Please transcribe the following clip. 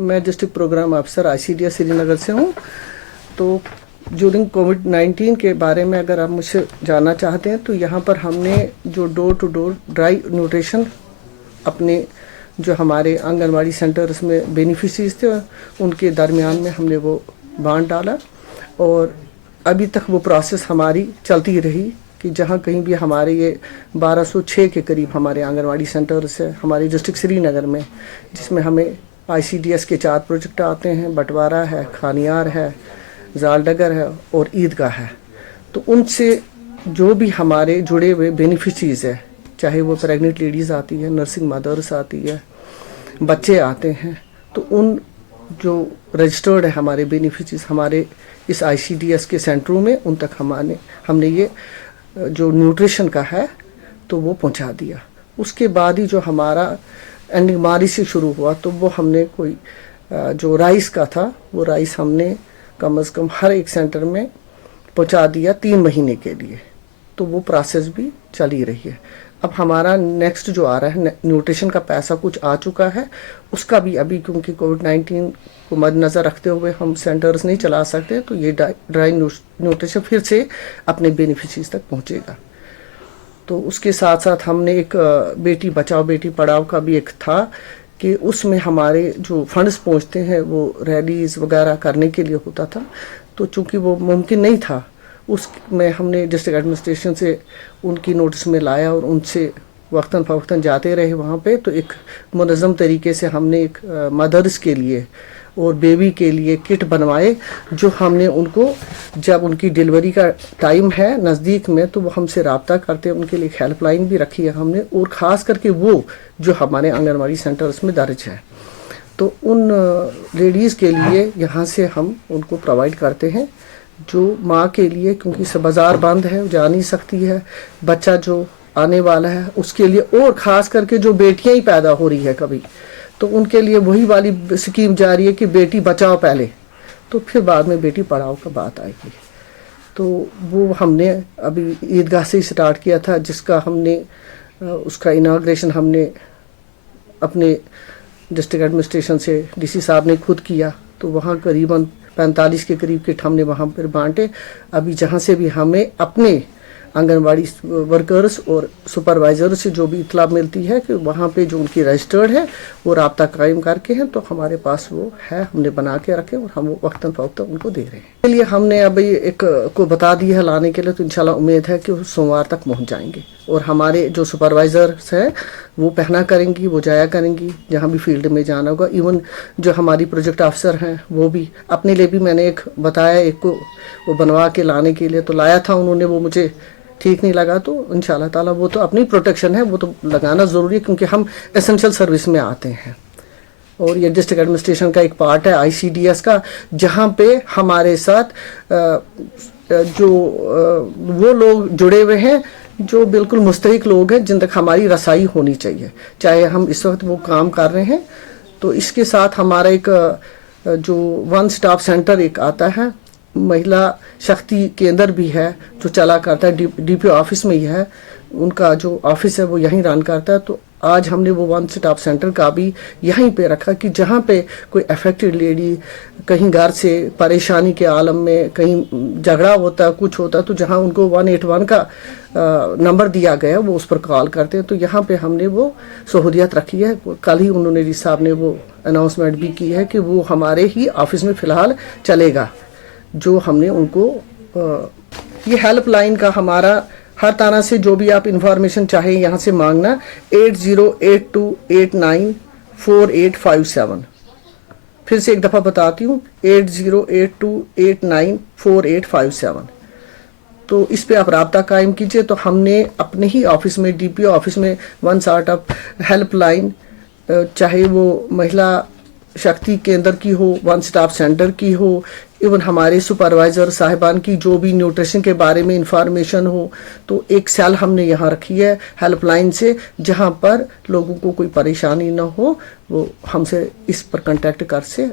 मैं district programme अफसर ICDS Srinagar से हूँ। तो ड्यूरिंग कोविड-19 के बारे में अगर आप मुझसे जानना चाहते हैं तो यहाँ पर हमने जो door to door dry nutrition अपने जो हमारे आंगनवाड़ी सेंटर्स में बेनिफिशरीज थे उनके दरमियान में हमने वो बांट डाला, और अभी तक वो प्रोसेस हमारी चलती रही कि जहाँ कहीं भी हमारे ये 1206 के करीब हमारे आंगनवाड़ी सेंटर्स है हमारे डिस्ट्रिक्ट श्रीनगर में, जिसमें हमें ICDS के 4 प्रोजेक्ट आते हैं, बंटवारा है, खानियार है, जालडगर है और ईदगाह है। तो उनसे जो भी हमारे जुड़े हुए बेनिफिशरीज है, चाहे वो प्रेग्नेंट लेडीज़ आती है, नर्सिंग मदर्स आती है, बच्चे आते हैं, तो उन जो रजिस्टर्ड है हमारे बेनिफिशरीज हमारे इस ICDS के सेंटरों में, उन तक हमने ये जो न्यूट्रिशन का है तो वो पहुंचा दिया। उसके बाद ही जो हमारा एंडिंग मार्च से शुरू हुआ तो वो हमने कोई जो राइस का था वो राइस हमने कम से कम हर एक सेंटर में पहुंचा दिया 3 महीने के लिए। तो वो प्रोसेस भी चली रही है। अब हमारा नेक्स्ट जो आ रहा है न्यूट्रिशन का पैसा कुछ आ चुका है, उसका भी अभी क्योंकि कोविड-19 को मद्देनजर रखते हुए हम सेंटर्स नहीं चला सकते, तो ये ड्राई न्यूट्रिशन फिर से अपने बेनिफिशरीज तक पहुंचेगा। तो उसके साथ साथ हमने एक बेटी बचाओ बेटी पढ़ाओ का भी एक था कि उसमें हमारे जो फंड्स पहुंचते हैं वो रैलीज वगैरह करने के लिए होता था। तो चूंकि वो मुमकिन नहीं था, उसमें हमने डिस्ट्रिक्ट एडमिनिस्ट्रेशन से उनकी नोटिस में लाया और उनसे वक्तन फ़वक्तन जाते रहे वहाँ पे। तो एक मुनज़्ज़म तरीके से हमने एक मदर्स के लिए और बेबी के लिए किट बनवाए, जो हमने उनको जब उनकी डिलीवरी का टाइम है नज़दीक में तो वो हमसे रब्ता करते हैं, उनके लिए हेल्पलाइन भी रखी है हमने, और ख़ास करके वो जो हमारे आंगनवाड़ी सेंटर्स में दर्ज है तो उन लेडीज़ के लिए यहाँ से हम उनको प्रोवाइड करते हैं। जो माँ के लिए, क्योंकि बाज़ार बंद है, जा नहीं सकती है, बच्चा जो आने वाला है उसके लिए, और ख़ास करके जो बेटियाँ ही पैदा हो रही है कभी, तो उनके लिए वही वाली स्कीम जारी है कि बेटी बचाओ पहले, तो फिर बाद में बेटी पढ़ाओ का बात आएगी। तो वो हमने अभी ईदगाह से ही स्टार्ट किया था, जिसका हमने उसका इनाग्रेशन हमने अपने डिस्ट्रिक्ट एडमिनिस्ट्रेशन से DC साहब ने खुद किया। तो वहाँ करीबन 45 के करीब किट हमने वहाँ पर बांटे। अभी जहाँ से भी हमें अपने आंगनवाड़ी वर्कर्स और सुपरवाइजर से जो भी इतला मिलती है कि वहाँ पे जो उनकी रजिस्टर्ड है वो राब्ता कायम करके हैं, तो हमारे पास वो है, हमने बना के रखे और हम वो वक्तन फ़वक्तन उनको दे रहे हैं। इसके लिए हमने अभी एक को बता दिया है लाने के लिए, तो इंशाल्लाह उम्मीद है कि वो सोमवार तक पहुँच जाएंगे। और हमारे जो सुपरवाइजर्स हैं वो पहना करेंगी, वो जाया करेंगी जहाँ भी फील्ड में जाना होगा। इवन जो हमारी प्रोजेक्ट अफसर हैं वो भी अपने लिए भी मैंने एक बताया, एक को वो बनवा के लाने के लिए तो लाया था उन्होंने, वो मुझे ठीक नहीं लगा, तो इंशाल्लाह ताला वो तो अपनी प्रोटेक्शन है, वो तो लगाना ज़रूरी है क्योंकि हम एसेंशियल सर्विस में आते हैं। और ये डिस्ट्रिक्ट एडमिनिस्ट्रेशन का एक पार्ट है ICDS का, जहाँ पे हमारे साथ जो वो लोग जुड़े हुए हैं जो बिल्कुल मुस्तहिक लोग हैं, जिन तक हमारी रसाई होनी चाहिए, चाहे हम इस वक्त वो काम कर रहे हैं। तो इसके साथ हमारा एक जो 1 स्टॉप सेंटर एक आता है, महिला शक्ति केंद्र भी है जो चला करता है, DPO ऑफिस में ही है, उनका जो ऑफिस है वो यहीं रन करता है। तो आज हमने वो 1 स्टॉप सेंटर का भी यहीं पे रखा कि जहाँ पे कोई अफेक्टेड लेडी कहीं घर से परेशानी के आलम में कहीं झगड़ा होता है, कुछ होता है, तो जहाँ उनको 181 का नंबर दिया गया वो उस पर कॉल करते हैं। तो यहाँ पे हमने वो सहूलियत रखी है। कल ही उन्होंने डी साहब ने वो अनाउंसमेंट भी की है कि वो हमारे ही ऑफिस में फ़िलहाल चलेगा, जो हमने उनको ये हेल्पलाइन का हमारा हर तरह से जो भी आप इंफॉर्मेशन चाहें यहाँ से मांगना 8082894857। फिर से एक दफ़ा बताती हूँ 8082894857। तो इस पे आप राब्ता कायम कीजिए। तो हमने अपने ही ऑफिस में DPO ऑफिस में 1 सॉर्ट ऑफ हेल्पलाइन, चाहे वो महिला शक्ति केंद्र की हो, 1 स्टॉप सेंटर की हो, इवन हमारे सुपरवाइजर साहिबान की जो भी न्यूट्रिशन के बारे में इंफॉर्मेशन हो, तो एक सेल हमने यहाँ रखी है हेल्पलाइन से, जहाँ पर लोगों को कोई परेशानी ना हो, वो हमसे इस पर कांटेक्ट कर से